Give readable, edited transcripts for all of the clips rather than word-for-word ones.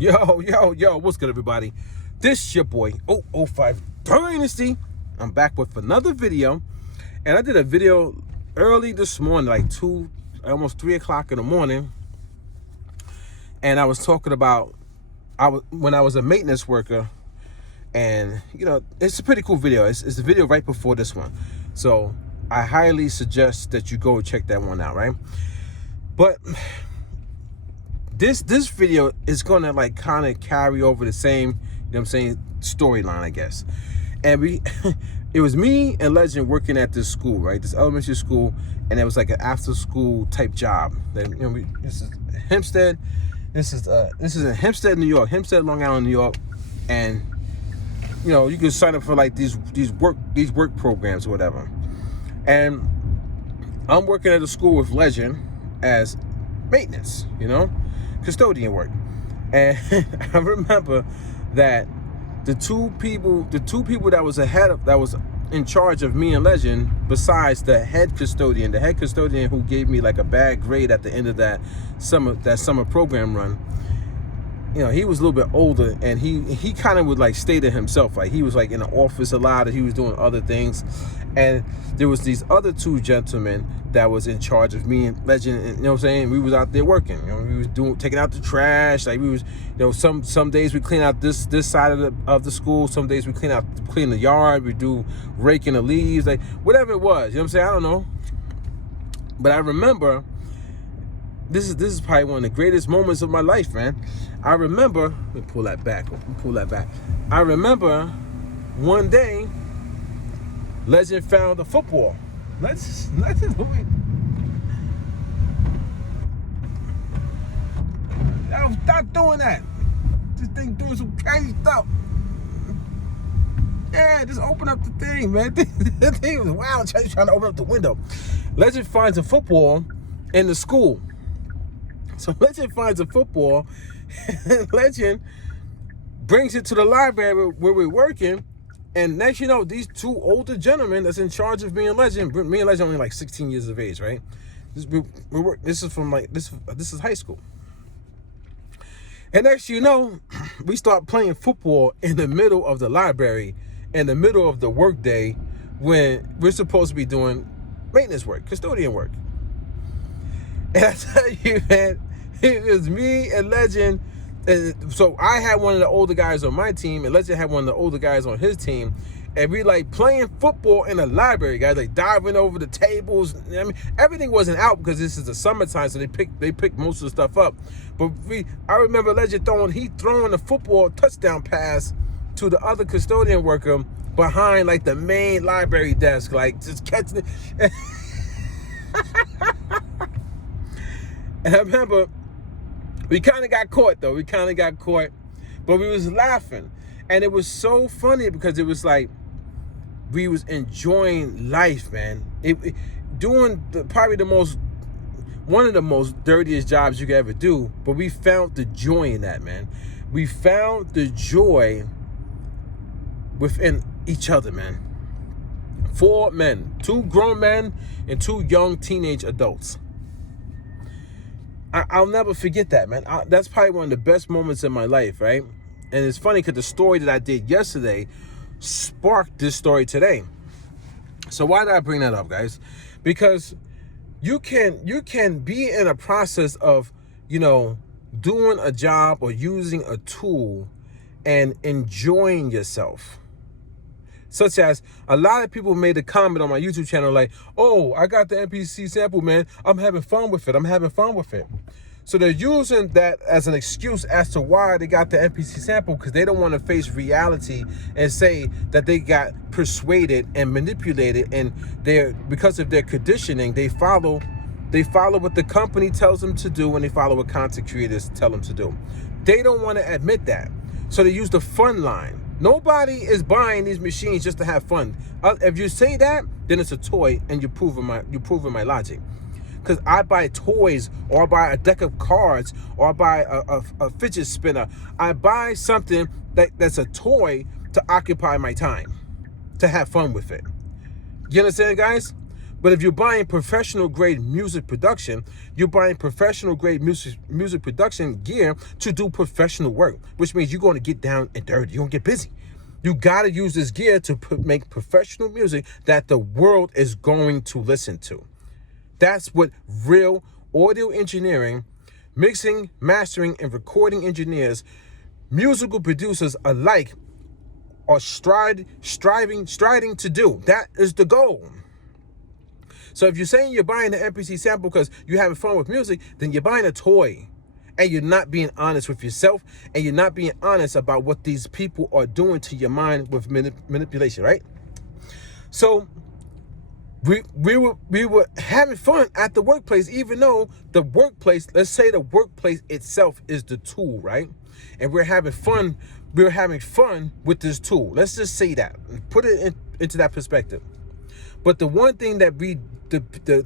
Yo, what's good, everybody? This your boy, 005 Dynasty. I'm back with another video. And I did a video early this morning, like almost 3 o'clock in the morning. And I was talking about when I was a maintenance worker. And, you know, it's a pretty cool video. It's the video right before this one. So I highly suggest that you go check that one out, right? But this video is gonna like kind of carry over the same, you know what I'm saying, storyline, I guess. And it was me and Legend working at this school, right? This elementary school, and it was like an after school type job. That, you know, this is Hempstead. This is in Hempstead, New York, Hempstead, Long Island, New York. And you know, you can sign up for like these work programs or whatever. And I'm working at a school with Legend as maintenance, you know, custodian work. And I remember that the two people that was in charge of me and Legend, besides the head custodian who gave me like a bad grade at the end of that summer program run, you know, he was a little bit older, and he kind of would like stay to himself. Like he was like in the office a lot, and he was doing other things. And there was these other two gentlemen that was in charge of me and Legend, and you know what I'm saying, we was out there working. You know, we was taking out the trash. Like we was, you know, some days we clean out this side of the school. Some days we clean the yard. We do raking the leaves, like whatever it was. You know what I'm saying? I don't know. But I remember this is probably one of the greatest moments of my life, man. I remember, let me pull that back. I remember one day, Legend found a football. Let's stop doing that. This thing doing some crazy stuff. Yeah, just open up the thing, man. The thing was wild, trying to open up the window. Legend finds a football in the school. So Legend finds a football, and Legend brings it to the library where we're working. And next you know, these two older gentlemen that's in charge of me and Legend only like 16 years of age, right? This is high school. And next you know, we start playing football in the middle of the library, in the middle of the work day, when we're supposed to be doing maintenance work, custodian work. And I tell you, man, it was me and Legend. And so I had one of the older guys on my team, and Legend had one of the older guys on his team. And we like playing football in the library, guys, like diving over the tables. I mean, everything wasn't out because this is the summertime, so they picked most of the stuff up. But I remember Legend throwing the football touchdown pass to the other custodian worker behind like the main library desk, like just catching it. And I remember we kind of got caught, though. But we was laughing. And it was so funny because it was like we was enjoying life, man. Doing one of the most dirtiest jobs you could ever do, but we found the joy in that, man. We found the joy within each other, man. 4 men, 2 grown men and 2 young teenage adults. I'll never forget that, man. That's probably one of the best moments in my life, right? And it's funny because the story that I did yesterday sparked this story today. So why did I bring that up, guys? Because you can be in a process of, you know, doing a job or using a tool and enjoying yourself. Such as a lot of people made a comment on my YouTube channel like, oh, I got the MPC sample, man. I'm having fun with it. So they're using that as an excuse as to why they got the MPC sample, because they don't want to face reality and say that they got persuaded and manipulated, and because of their conditioning, they follow what the company tells them to do, and they follow what content creators tell them to do. They don't want to admit that. So they use the fun line. Nobody is buying these machines just to have fun. If you say that, then it's a toy, and you're proving my logic. Because I buy toys, or I buy a deck of cards, or I buy a fidget spinner. I buy something that's a toy to occupy my time, to have fun with it. You understand, guys? But if you're buying professional grade music production, you're buying professional grade music production gear to do professional work, which means you're going to get down and dirty. You're going to get busy. You got to use this gear to make professional music that the world is going to listen to. That's what real audio engineering, mixing, mastering, and recording engineers, musical producers alike are striving to do. That is the goal. So if you're saying you're buying the MPC sample because you're having fun with music, then you're buying a toy. And you're not being honest with yourself, and you're not being honest about what these people are doing to your mind with manipulation, right? So we were having fun at the workplace, even though the workplace, let's say the workplace itself is the tool, right? And we're having fun with this tool. Let's just say that, put it into that perspective. But the one thing that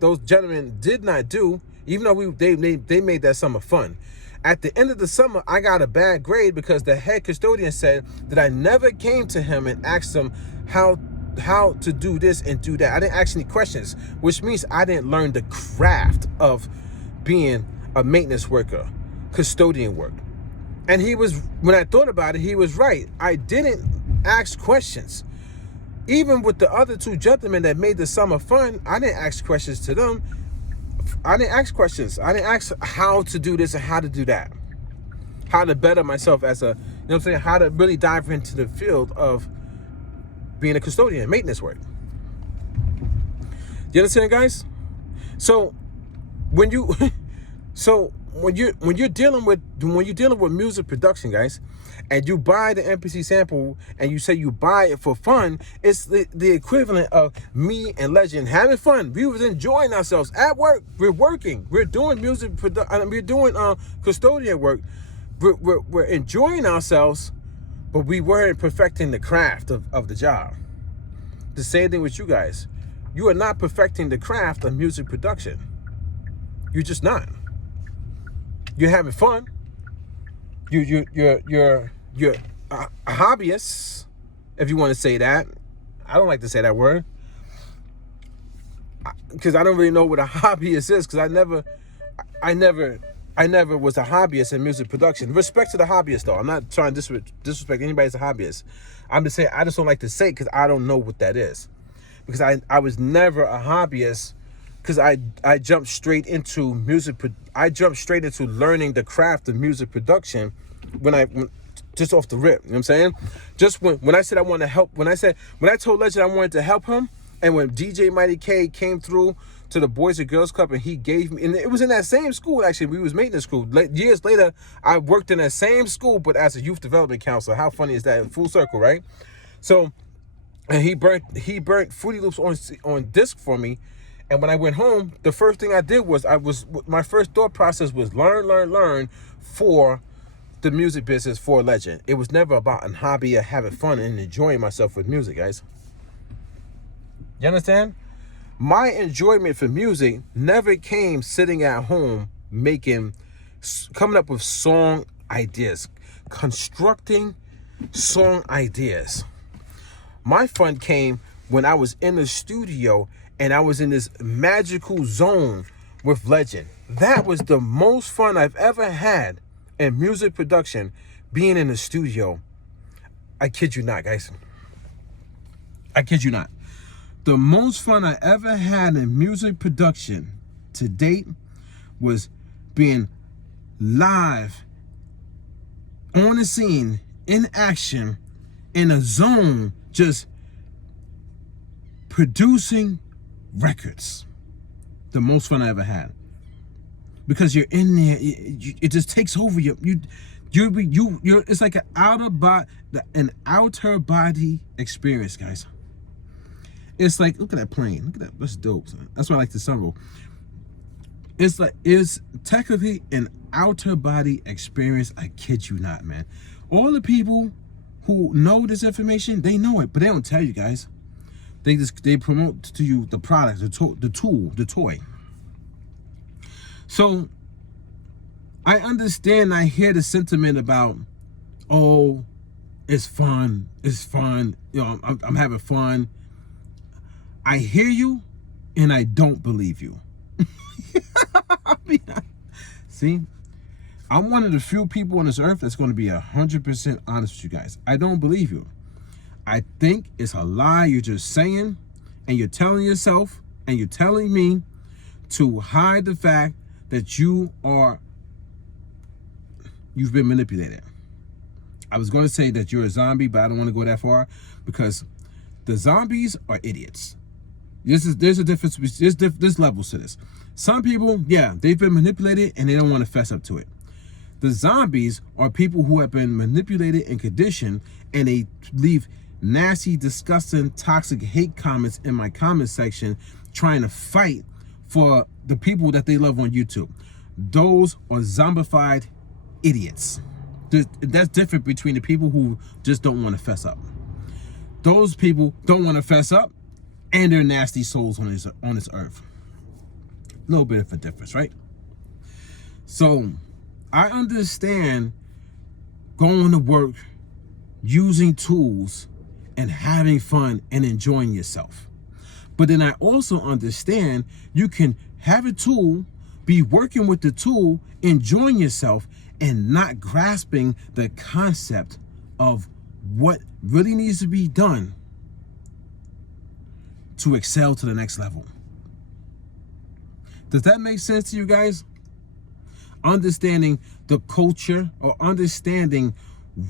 those gentlemen did not do, even though they made that summer fun, at the end of the summer, I got a bad grade because the head custodian said that I never came to him and asked him how to do this and do that. I didn't ask any questions, which means I didn't learn the craft of being a maintenance worker, custodian work. And when I thought about it, he was right. I didn't ask questions. Even with the other two gentlemen that made the summer fun, I didn't ask questions to them. I didn't ask questions. I didn't ask how to do this and how to do that. How to better myself as how to really dive into the field of being a custodian, maintenance work. You understand, guys? So when you're dealing with music production, guys, and you buy the MPC sample and you say you buy it for fun, it's the equivalent of me and Legend having fun. We was enjoying ourselves at work. We're working. We're doing we're doing custodian work. We're enjoying ourselves, but we weren't perfecting the craft of the job. The same thing with you guys. You are not perfecting the craft of music production. You're just not. You're having fun. You're a hobbyist, if you want to say that. I don't like to say that word because I don't really know what a hobbyist is, because I never was a hobbyist in music production. Respect to the hobbyist, though. I'm not trying to disrespect anybody as a hobbyist. I'm just saying I just don't like to say it because I don't know what that is. Because I was never a hobbyist, because I jumped straight into I jumped straight into learning the craft of music production just off the rip. You know what I'm saying? Just when I said I want to help, when I told Legend I wanted to help him, and when DJ Mighty K came through to the Boys and Girls Club and he gave me, and it was in that same school, actually, we was maintenance school. Years later, I worked in that same school, but as a youth development counselor. How funny is that? Full circle, right? So, and he burnt Fruity Loops on disc for me. And when I went home, the first thing I did was my first thought process was learn for the music business for Legend. It was never about a hobby or having fun and enjoying myself with music, guys. You understand? My enjoyment for music never came sitting at home coming up with song ideas, constructing song ideas. My fun came when I was in the studio and I was in this magical zone with Legend. That was the most fun I've ever had in music production, being in the studio. I kid you not, guys. I kid you not. The most fun I ever had in music production to date was being live on the scene, in action, in a zone, just producing records. The most fun I ever had, because you're in there. It just takes over you. It's like an outer body experience, guys. It's like, look at that plane. Look at that. That's dope. That's why I like the sunroof. It's technically an outer body experience. I kid you not, man. All the people who know this information, they know it, but they don't tell you guys. They promote to you the product, the toy. So I understand. I hear the sentiment about, oh, it's fun. You know, I'm having fun. I hear you, and I don't believe you. See, I'm one of the few people on this earth that's going to be 100% honest with you guys. I don't believe you. I think it's a lie you're just saying, and you're telling yourself, and you're telling me to hide the fact that you've been manipulated. I was going to say that you're a zombie, but I don't want to go that far, because the zombies are idiots. There's a difference. There's levels to this. Some people, yeah, they've been manipulated and they don't want to fess up to it. The zombies are people who have been manipulated and conditioned, and they leave nasty, disgusting, toxic hate comments in my comment section trying to fight for the people that they love on YouTube. Those are zombified idiots. That's different between the people who just don't want to fess up. Those people don't want to fess up, and they're nasty souls on this earth. A little bit of a difference, right? So I understand going to work, using tools, and having fun and enjoying yourself. But then I also understand you can have a tool, be working with the tool, enjoying yourself, and not grasping the concept of what really needs to be done to excel to the next level. Does that make sense to you guys? Understanding the culture, or understanding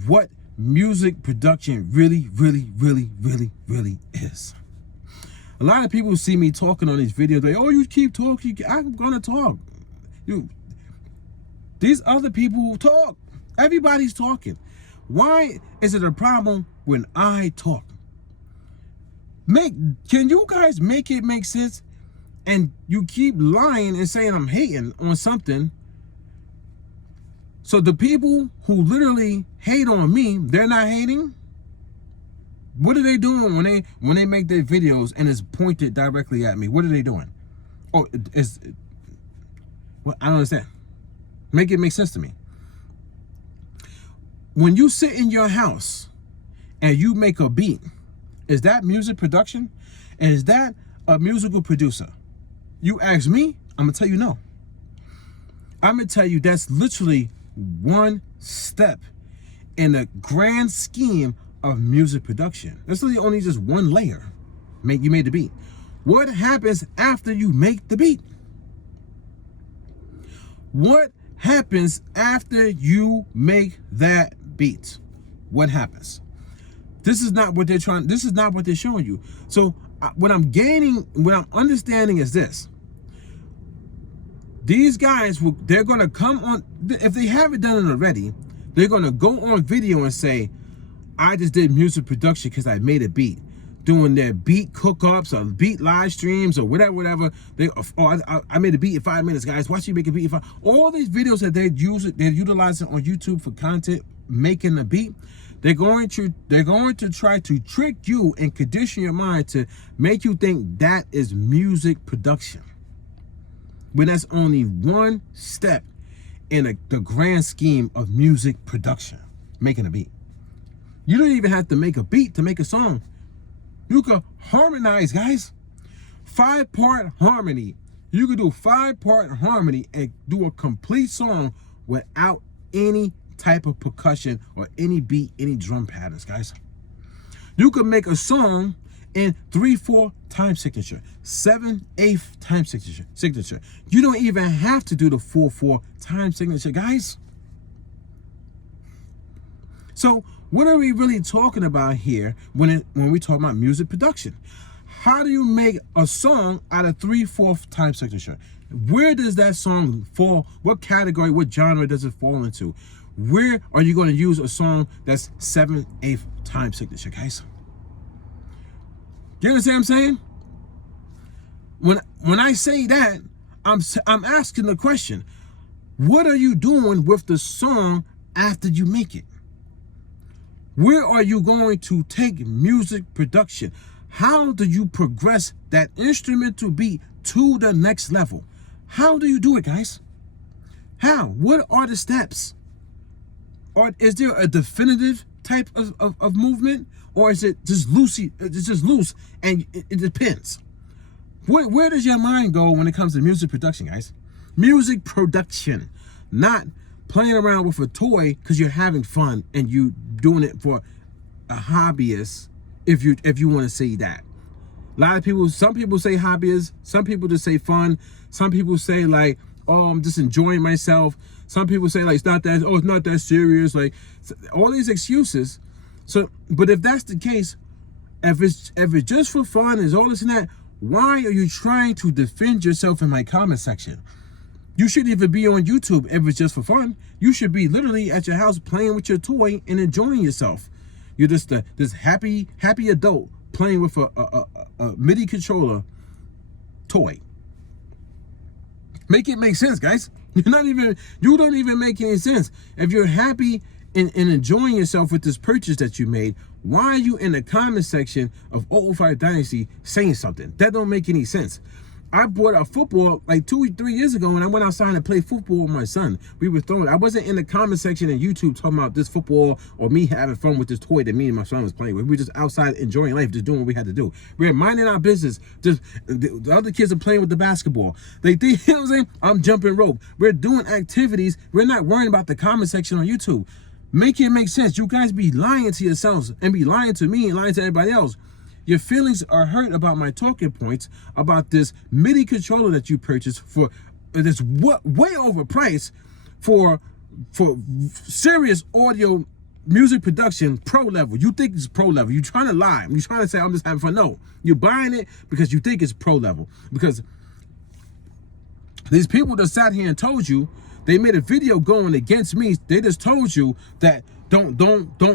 what music production really is. A lot of people see me talking on these videos, like, oh, you keep talking. I'm gonna talk. These other people talk. Everybody's talking. Why is it a problem when I talk? Can you guys make it make sense? And you keep lying and saying I'm hating on something. So the people who literally hate on me, they're not hating? What are they doing when they make their videos and it's pointed directly at me? What are they doing? Oh, I don't understand. Make it make sense to me. When you sit in your house and you make a beat, is that music production? And is that a musical producer? You ask me, I'm gonna tell you no. I'm gonna tell you that's literally one step in the grand scheme of music production. That's literally only just one layer. You made the beat. What happens after you make the beat? What happens after you make that beat? What happens? This is not what they're showing you. So what I'm understanding is this. These guys, they're going to come on, if they haven't done it already, they're going to go on video and say, I just did music production because I made a beat. Doing their beat cook-ups or beat live streams or whatever. I made a beat in 5 minutes, guys. Watch you make a beat in 5. All these videos that they're utilizing on YouTube for content, making a beat, they're going to try to trick you and condition your mind to make you think that is music production. But that's only one step in the grand scheme of music production, making a beat. You don't even have to make a beat to make a song. You could harmonize, guys. 5-part harmony. You could do 5-part harmony and do a complete song without any type of percussion or any beat, any drum patterns, guys. You could make a song in 3/4 time signature, 7/8 time signature. You don't even have to do the 4/4 time signature, guys. So what are we really talking about here when we talk about music production? How do you make a song out of 3/4 time signature? Where does that song fall? What category, what genre does it fall into? Where are you going to use a song that's 7/8 time signature, guys? You understand what I'm saying? When I say that, I'm asking the question, what are you doing with the song after you make it? Where are you going to take music production? How do you progress that instrumental beat to the next level? How do you do it, guys? How? What are the steps? Or is there a definitive type of movement? Or is it just loosey? It's just loose and it depends. Where does your mind go when it comes to music production, guys? Music production, not playing around with a toy because you're having fun and you doing it for a hobbyist. If you want to say that, a lot of people, some people say hobbyist, some people just say fun, some people say like, oh, I'm just enjoying myself. Some people say like it's not that serious. Like all these excuses. So, but if that's the case, if it's just for fun, is all this and that, why are you trying to defend yourself in my comment section? You shouldn't even be on YouTube if it's just for fun. You should be literally at your house playing with your toy and enjoying yourself. You're just this happy adult playing with a MIDI controller toy. Make it make sense, guys. You don't even make any sense. If you're happy and enjoying yourself with this purchase that you made, why are you in the comment section of 005 Dynasty saying something? That don't make any sense. I bought a football like 2 or 3 years ago when I went outside and played football with my son. We were throwing. I wasn't in the comment section of YouTube talking about this football or me having fun with this toy that me and my son was playing with. We were just outside enjoying life, just doing what we had to do. We were minding our business. Just the other kids are playing with the basketball. They think, you know what I'm saying? I'm jumping rope. We're doing activities. We're not worrying about the comment section on YouTube. Make it make sense. You guys be lying to yourselves and be lying to me and lying to everybody else. Your feelings are hurt about my talking points about this MIDI controller that you purchased for this way overpriced for serious audio music production pro level. You think it's pro level. You're trying to lie. You're trying to say I'm just having fun. No, you're buying it because you think it's pro level. Because these people that sat here and told you, they made a video going against me. They just told you that don't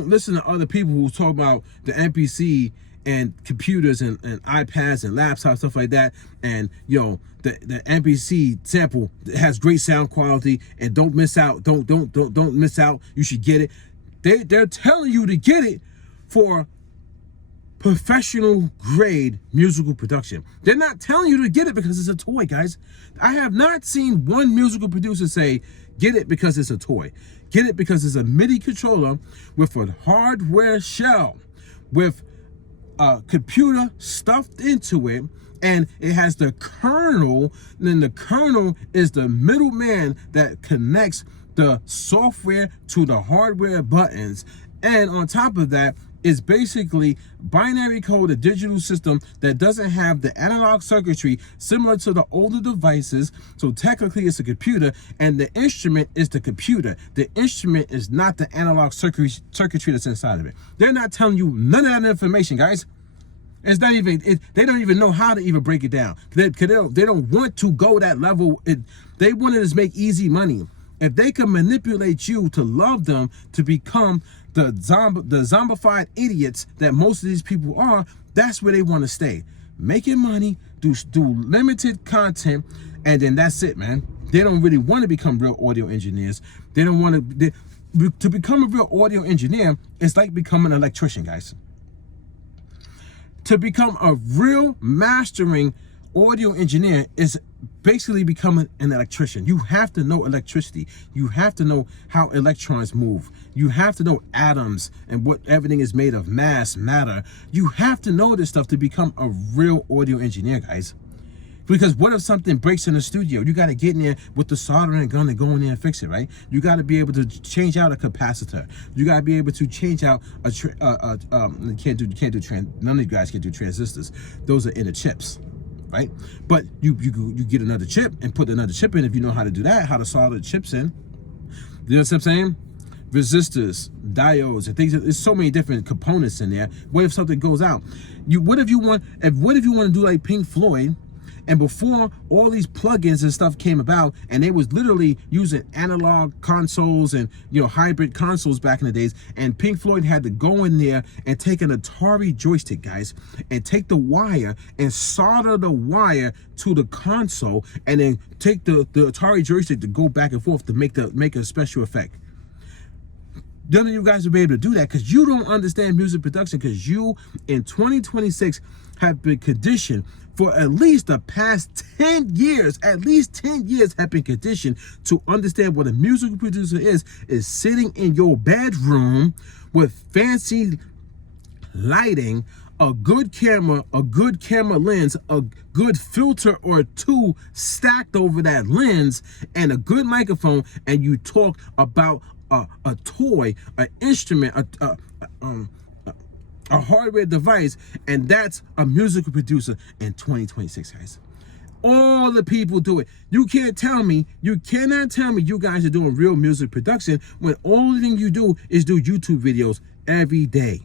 listen to other people who talk about the MPC and computers and iPads and laptops, stuff like that. And the MPC sample has great sound quality, and don't miss out. Don't miss out. You should get it. They're telling you to get it for professional grade musical production. They're not telling you to get it because it's a toy, guys. I have not seen one musical producer say, get it because it's a toy. Get it because it's a MIDI controller with a hardware shell, with a computer stuffed into it, and it has the kernel. And then the kernel is the middleman that connects the software to the hardware buttons. And on top of that, is basically binary code, a digital system that doesn't have the analog circuitry similar to the older devices. So technically it's a computer, and the instrument is the computer. The instrument is not the analog circuitry that's inside of it. They're not telling you none of that information, guys. It's not even, they don't even know how to even break it down. They don't want to go that level. They want to just make easy money. If they can manipulate you to love them, to become the zombified idiots that most of these people are, that's where they want to stay. Making money, do limited content, and then that's it, man. They don't really want to become real audio engineers. They don't want to become a real audio engineer. It's like becoming an electrician, guys. To become a real mastering audio engineer is basically becoming an electrician. You have to know electricity. You have to know how electrons move. You have to know atoms and what everything is made of, mass, matter. You have to know this stuff to become a real audio engineer, guys. Because what if something breaks in the studio? You got to get in there with the soldering gun and go in there and fix it, right? You got to be able to change out a capacitor. You got to be able to change out none of you guys can do transistors. Those are in the chips, right? But you get another chip and put another chip in if you know how to do that, how to solder the chips in. You know what I'm saying? Resistors, diodes, and things. There's so many different components in there. What if something goes out? What if you want to do like Pink Floyd? And before all these plugins and stuff came about, and they was literally using analog consoles and hybrid consoles back in the days, and Pink Floyd had to go in there and take an Atari joystick, guys, and take the wire and solder the wire to the console, and then take the Atari joystick to go back and forth to make a special effect. None of you guys will be able to do that because you don't understand music production, because you in 2026 have been conditioned for at least the past 10 years, have been conditioned to understand what a musical producer is sitting in your bedroom with fancy lighting, a good camera lens, a good filter or two stacked over that lens, and a good microphone, and you talk about a toy, an instrument, a hardware device, and that's a musical producer in 2026, guys. All the people do it. You cannot tell me you guys are doing real music production when all the thing you do is do YouTube videos every day.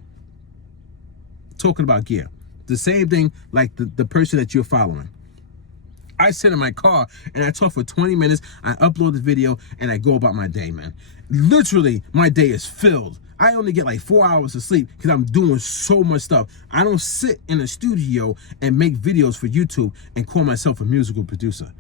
Talking about gear. The same thing like the person that you're following. I sit in my car and I talk for 20 minutes, I upload the video, and I go about my day, man. Literally, my day is filled. I only get like 4 hours of sleep because I'm doing so much stuff. I don't sit in a studio and make videos for YouTube and call myself a musical producer.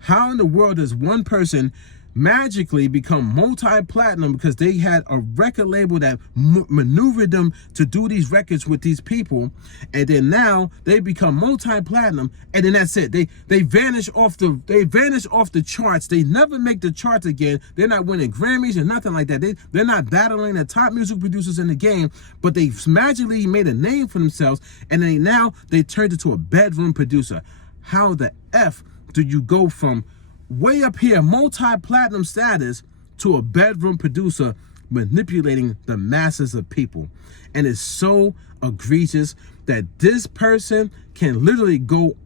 How in the world does one person magically become multi-platinum because they had a record label that maneuvered them to do these records with these people, and then now they become multi-platinum, and then that's it. They vanish off the charts. They never make the charts again. They're not winning Grammys or nothing like that. They're not battling the top music producers in the game, but they magically made a name for themselves, and then now they turned into a bedroom producer. How the F do you go from way up here, multi-platinum status, to a bedroom producer manipulating the masses of people? And it's so egregious that this person can literally go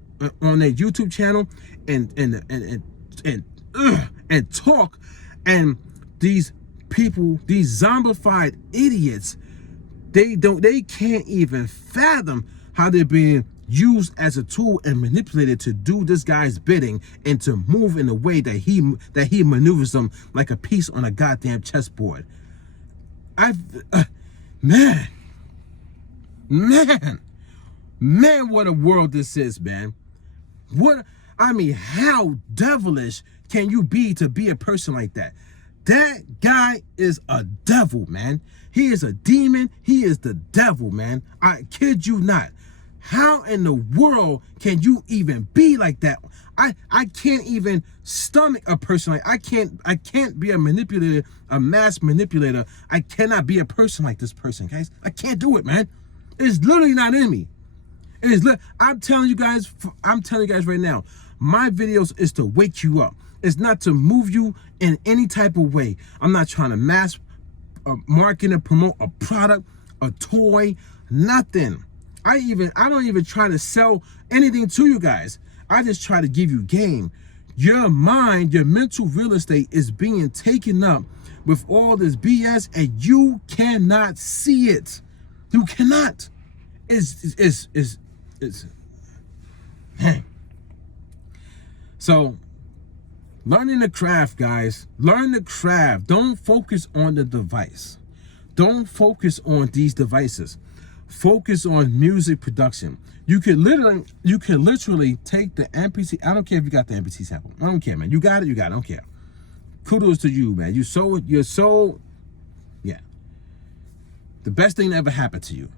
on their YouTube channel and talk, and these people, these zombified idiots, they can't even fathom how they're being used as a tool and manipulated to do this guy's bidding and to move in a way that he maneuvers them like a piece on a goddamn chessboard. Man, what a world this is, man. How devilish can you be to be a person like that? That guy is a devil, man. He is a demon. He is the devil, man. I kid you not. How in the world can you even be like that? I can't even stomach a person like I can't be a manipulator, a mass manipulator. I cannot be a person like this person, guys. I can't do it, man. It's literally not in me. I'm telling you guys right now, my videos is to wake you up. It's not to move you in any type of way. I'm not trying to mass market and promote a product, a toy, nothing. I don't even try to sell anything to you guys. I just try to give you game. Your mind, your mental real estate is being taken up with all this BS, and you cannot see it. You cannot. It's man. So learning the craft, guys. Learn the craft. Don't focus on the device. Don't focus on these devices. Focus on music production. You can literally take the MPC. I don't care if you got the MPC sample. I don't care, man. You got it. I don't care. Kudos to you, man. You're so, yeah. The best thing that ever happened to you.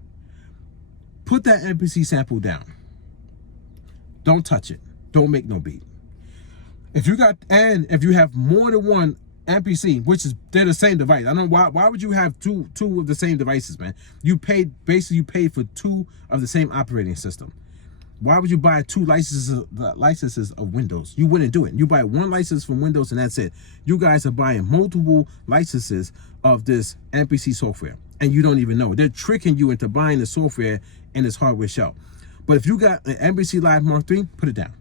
Put that MPC sample down. Don't touch it. Don't make no beat. If you have more than one MPC, which is they're the same device. I don't know why would you have two of the same devices, man? You paid for two of the same operating system. Why would you buy two licenses of Windows? You wouldn't do it. You buy one license from Windows and that's it. You guys are buying multiple licenses of this MPC software and you don't even know. They're tricking you into buying the software in this hardware shell. But if you got an MPC Live Mark III, put it down.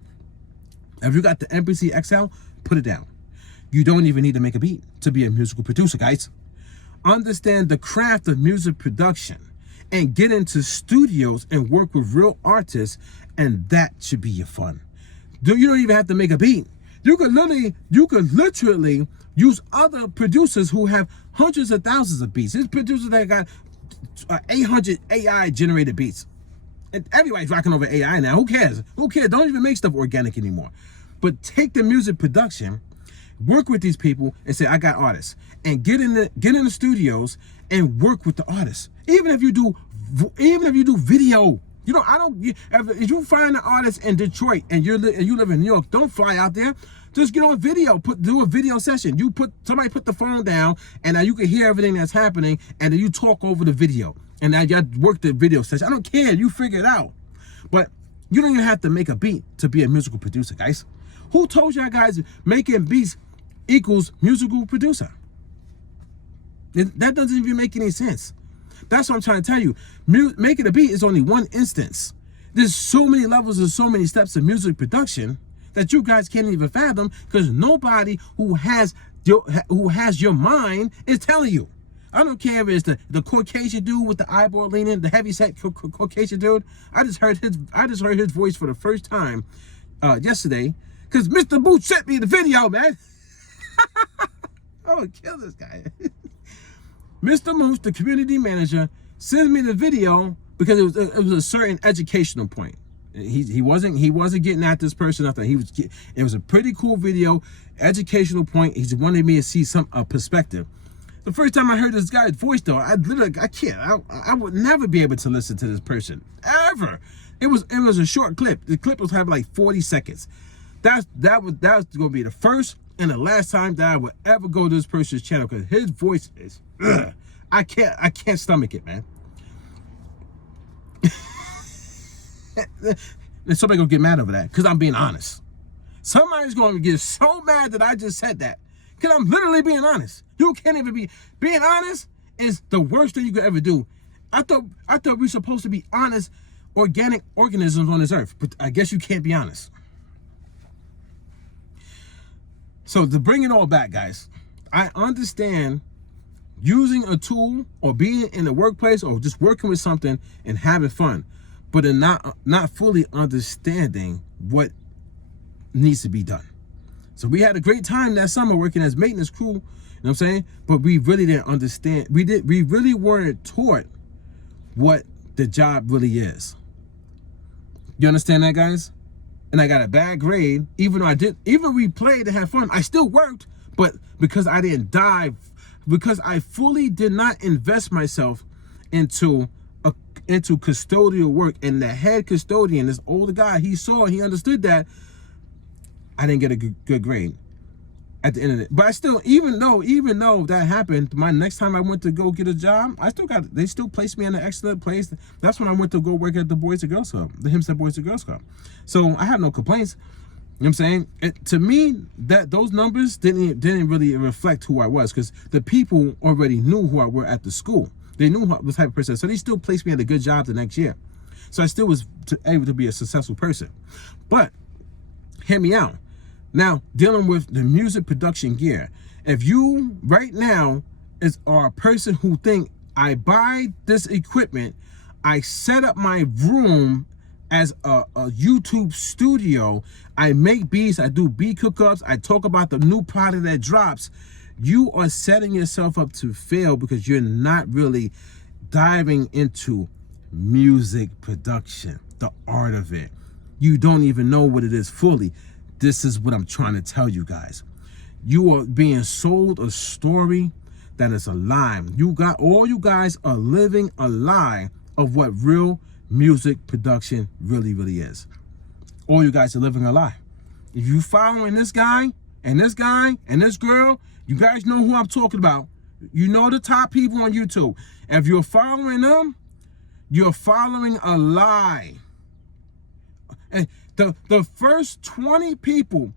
If you got the MPC XL, put it down. You don't even need to make a beat to be a musical producer, guys. Understand the craft of music production and get into studios and work with real artists, and that should be your fun. You don't even have to make a beat. You could literally use other producers who have hundreds of thousands of beats. There's producers that got 800 AI generated beats. And everybody's rocking over AI now. Who cares? Who cares? Don't even make stuff organic anymore. But take the music production, work with these people and say, I got artists, and get in the studios and work with the artists. Even if you do video, if you find an artist in Detroit and you live in New York, don't fly out there. Just get on video, do a video session. Somebody put the phone down and now you can hear everything that's happening, and then you talk over the video and now y'all work the video session. I don't care. You figure it out. But you don't even have to make a beat to be a musical producer, guys. Who told y'all guys making beats equals musical producer? That doesn't even make any sense. That's what I'm trying to tell you. Making a beat is only one instance. There's so many levels and so many steps of music production that you guys can't even fathom, because nobody who has your mind is telling you. I don't care if it's the Caucasian dude with the eyeball leaning, the heavyset Caucasian dude. I just heard his voice for the first time yesterday, because Mr. Boots sent me the video, man. I would kill this guy. Mr. Moose, the community manager, sent me the video because it was a certain educational point. He wasn't getting at this person. It was a pretty cool video, educational point. He wanted me to see some perspective. The first time I heard this guy's voice, though, I can't. I would never be able to listen to this person ever. It was a short clip. The clip was having like 40 seconds. That was going to be the first and the last time that I would ever go to this person's channel, because his voice is, I can't stomach it, man. And somebody gonna get mad over that, because I'm being honest. Somebody's gonna get so mad that I just said that, because I'm literally being honest. You can't even being honest is the worst thing you could ever do. I thought we were supposed to be honest, organic organisms on this earth, but I guess you can't be honest. So to bring it all back, guys, I understand using a tool or being in the workplace or just working with something and having fun, but in not fully understanding what needs to be done. So we had a great time that summer working as maintenance crew, you know what I'm saying? But we really didn't understand. We really weren't taught what the job really is. You understand that, guys? And I got a bad grade, even we played to have fun. I still worked, but because I didn't dive, because I fully did not invest myself into custodial work, and the head custodian, this older guy, he understood that I didn't get a good grade at the end of it. But I still, even though that happened, my next time I went to go get a job, they still placed me in an excellent place. That's when I went to go work at the Boys and Girls Club, the Hempstead Boys and Girls Club. So I have no complaints. You know what I'm saying? To me, those numbers didn't really reflect who I was, because the people already knew who I were at the school. They knew what type of person, so they still placed me at a good job the next year. So I still was able to be a successful person. But hear me out. Now, dealing with the music production gear, if you right now are a person who think, I buy this equipment, I set up my room as a YouTube studio, I make beats, I do beat cookups, I talk about the new product that drops, you are setting yourself up to fail, because you're not really diving into music production, the art of it. You don't even know what it is fully. This is what I'm trying to tell you guys. You are being sold a story that is a lie. All you guys are living a lie of what real music production really is. All you guys are living a lie. If you following this guy and this guy and this girl, you guys know who I'm talking about. You know the top people on YouTube. If you're following them, you're following a lie. And the first 20 people,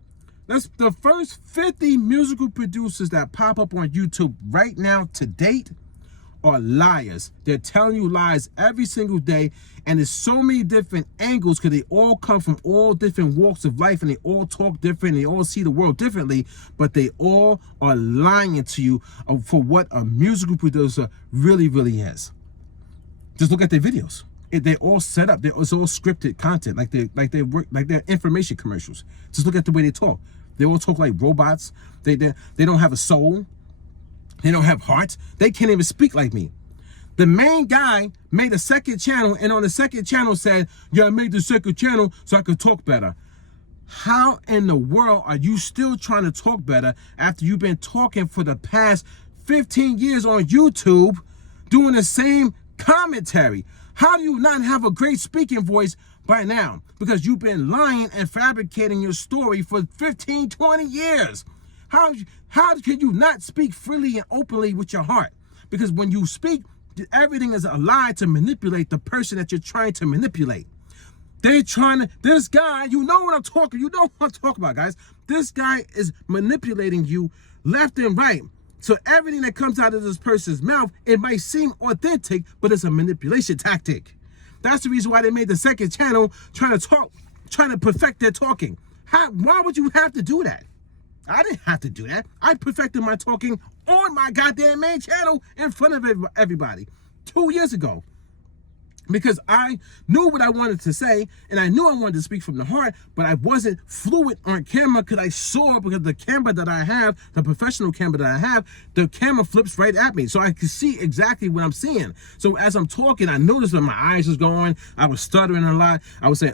that's the first 50 musical producers that pop up on YouTube right now to date, are liars. They're telling you lies every single day, and there's so many different angles, because they all come from all different walks of life, and they all talk different, and they all see the world differently, but they all are lying to you for what a musical producer really is. Just look at their videos. They're all set up. It's all scripted content, like they're information commercials. Just look at the way they talk. They all talk like robots. They don't have a soul. They don't have hearts. They can't even speak like me. The main guy made a second channel, and on the second channel said, "Yeah, I made the second channel so I could talk better." How in the world are you still trying to talk better after you've been talking for the past 15 years on YouTube, doing the same commentary? How do you not have a great speaking voice by now? Because you've been lying and fabricating your story for 15, 20 years. How can you not speak freely and openly with your heart? Because when you speak, Everything is a lie to manipulate the person that you're trying to manipulate. They're trying to, this guy, you know what I'm talking about, guys. This guy is manipulating you left and right. So everything that comes out of this person's mouth, it might seem authentic, but it's a manipulation tactic. That's the reason why they made the second channel, trying to perfect their talking. Why would you have to do that? I didn't have to do that. I perfected my talking on my goddamn main channel in front of everybody 2 years ago. Because I knew what I wanted to say, and I knew I wanted to speak from the heart, but I wasn't fluid on camera because the camera that I have, the professional camera that I have, the camera flips right at me. So I could see exactly what I'm seeing. So as I'm talking, I noticed that my eyes was going, I was stuttering a lot. I was saying,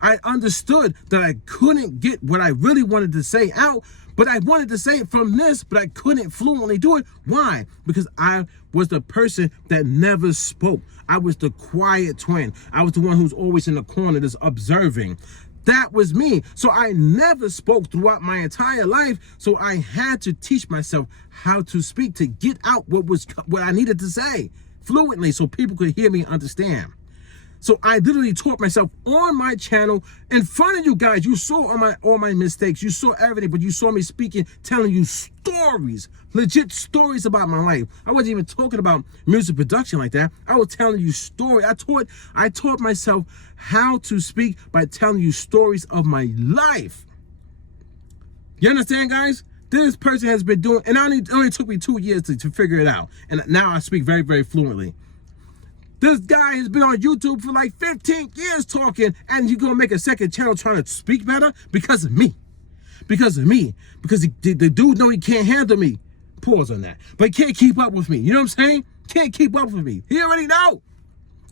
I understood that I couldn't get what I really wanted to say out, but I wanted to say it from this, but I couldn't fluently do it. Why? Because I was the person that never spoke. I was the quiet twin. I was the one who's always in the corner just observing. That was me. So I never spoke throughout my entire life. So I had to teach myself how to speak, to get out what I needed to say fluently so people could hear me and understand. So I literally taught myself on my channel in front of you guys. You saw all my mistakes. You saw everything, but you saw me speaking, telling you stories, legit stories about my life. I wasn't even talking about music production like that. I was telling you stories. I taught myself how to speak by telling you stories of my life. You understand, guys? This person has been doing, and it only took me 2 years to figure it out. And now I speak very, very fluently. This guy has been on YouTube for like 15 years talking, and you're going to make a second channel trying to speak better? Because of me. Because of me. Because the dude know he can't handle me. Pause on that. But he can't keep up with me. You know what I'm saying? Can't keep up with me. He already know.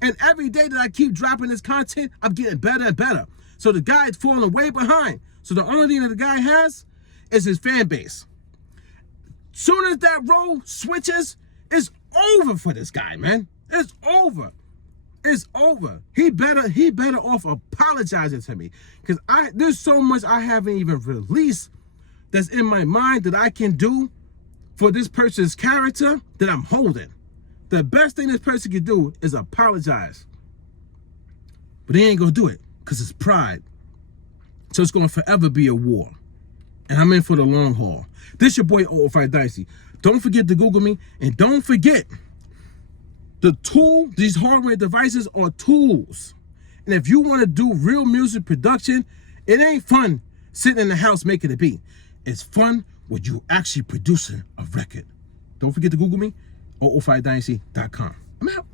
And every day that I keep dropping this content, I'm getting better and better. So the guy's falling way behind. So the only thing that the guy has is his fan base. Soon as that role switches, it's over for this guy, man. It's over. It's over. He better off apologizing to me. Because there's so much I haven't even released that's in my mind that I can do for this person's character that I'm holding. The best thing this person can do is apologize. But they ain't gonna do it because it's pride. So it's gonna forever be a war. And I'm in for the long haul. This your boy 005 Dynasty. Don't forget to Google me, and don't forget, these hardware devices are tools. And if you want to do real music production, it ain't fun sitting in the house making a beat. It's fun when you actually producing a record. Don't forget to Google me, 005dynasty.com. I'm out.